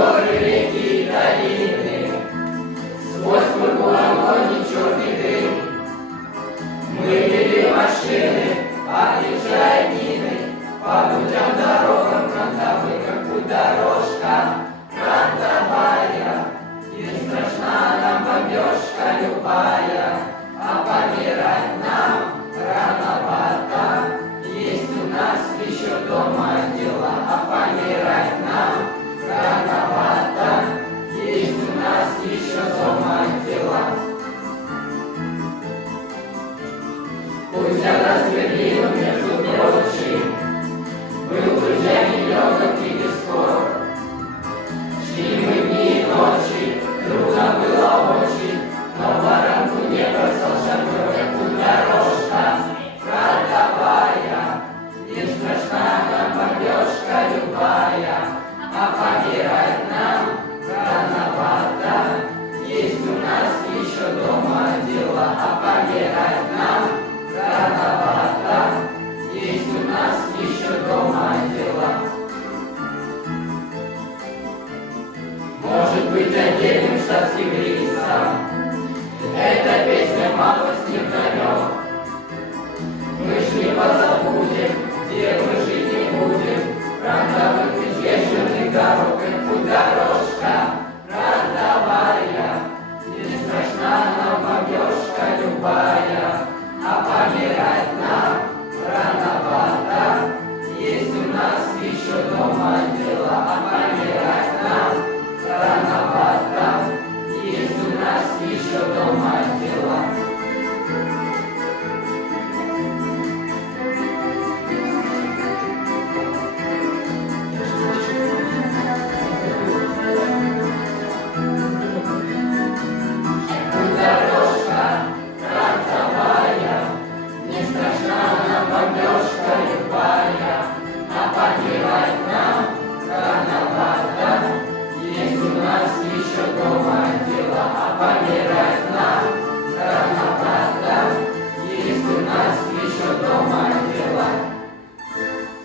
горы, реки и долины, сквозь пургу огонь и черный дым. Мы вели машины, объезжая Нины, по путям дорогам фронтовым, как путь дорожка фронтовая. Не страшна нам бомбежка любая, а помирать нам рановато. Есть у нас еще дома дела, а помирать нам рановато. Есть у нас еще дома дела. Пусть для нас Берлином, между прочим, был друзьями легок и без спор. Шли мы дни и ночи, трудно было очень, но баранку не бросал шофер, как путь дорожка фронтовая. Не страшна нам бомбежка любая, а помирать нам рановато. Есть у нас еще дома дела, а помирать нам рановато. Есть у нас еще дома дела. Может быть, отдельным штатским рейсом эта песня мало с ним намек. Мы шли по забудем, где